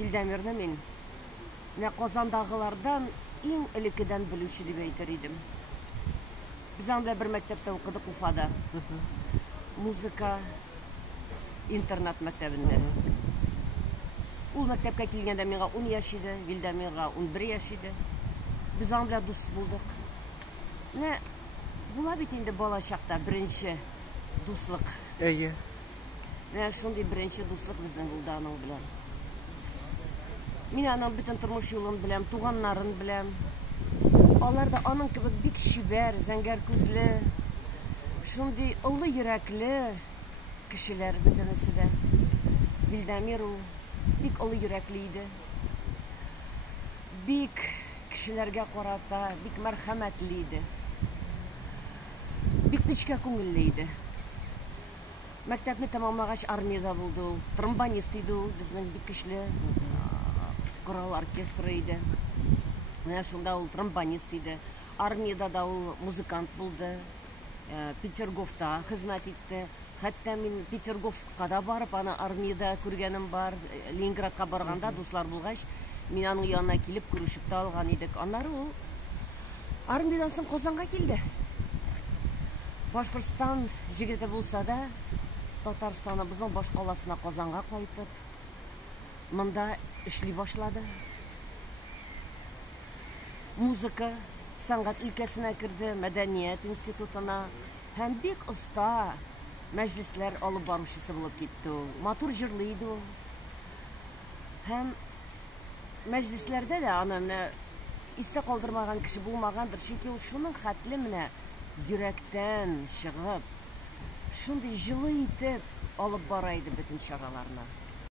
Илдәмирне мин Казандагылардан иң элеккедән белүче дип әйтер идем. Без анда бер мәктәптә укыдык Уфада. Музыка интернат мәктәбендә. Ул мәктәпкә килгәндә миңа 10 яшь иде, Илдәмиргә 11 яшь иде. Без анда дус булдык. Була бит инде бала чакта беренче дуслык. Әйе. Шундый беренче дуслык безнең булды аның белән. Мин аның бөтен тормыш юлын беләм, туганнарын беләм. Алар да аның кебек бик чибәр, зәңгәр күзле, шундый олы йөрәкле кешеләр бөтенесе дә. Илдәмир ул бик олы йөрәкле иде. Бик кешеләргә карата, бик мәрхәмәтле иде. Бик нечкә күңелле иде. Мәктәпне тәмамлагач армиядә булды ул. Тромбонист иде ул, безнең бик көчле корал оркестры иде. Шунда ул тромбонист иде. Армиядә дә ул музыкант булды. Петерговта хезмәт итте. Хәтта мин Петерговка да барып, аны армиядә күргәнем бар. Ленинградка барганда дуслар булгач, мин аның янына килеп күрешеп тә алган идек. Аннары ул армиядан соң Казанга килде. Башкортстан җегете булса да, Татарстаныбызның баш каласына Казанга кайтып, монда эшли башлады. Музыка, сәнгать өлкәсенә керде, мәдәният институтына, һәм бик оста мәҗлесләр алып баручысы булып китте ул. Матур җырлый иде ул. Һәм мәҗлесләрдә дә аны истә калдырмаган кеше булмагандыр, чөнки ул шуның хәтле менә йөрәктән чыгып, шундый җылы итеп алып бара иде бөтен чараларына.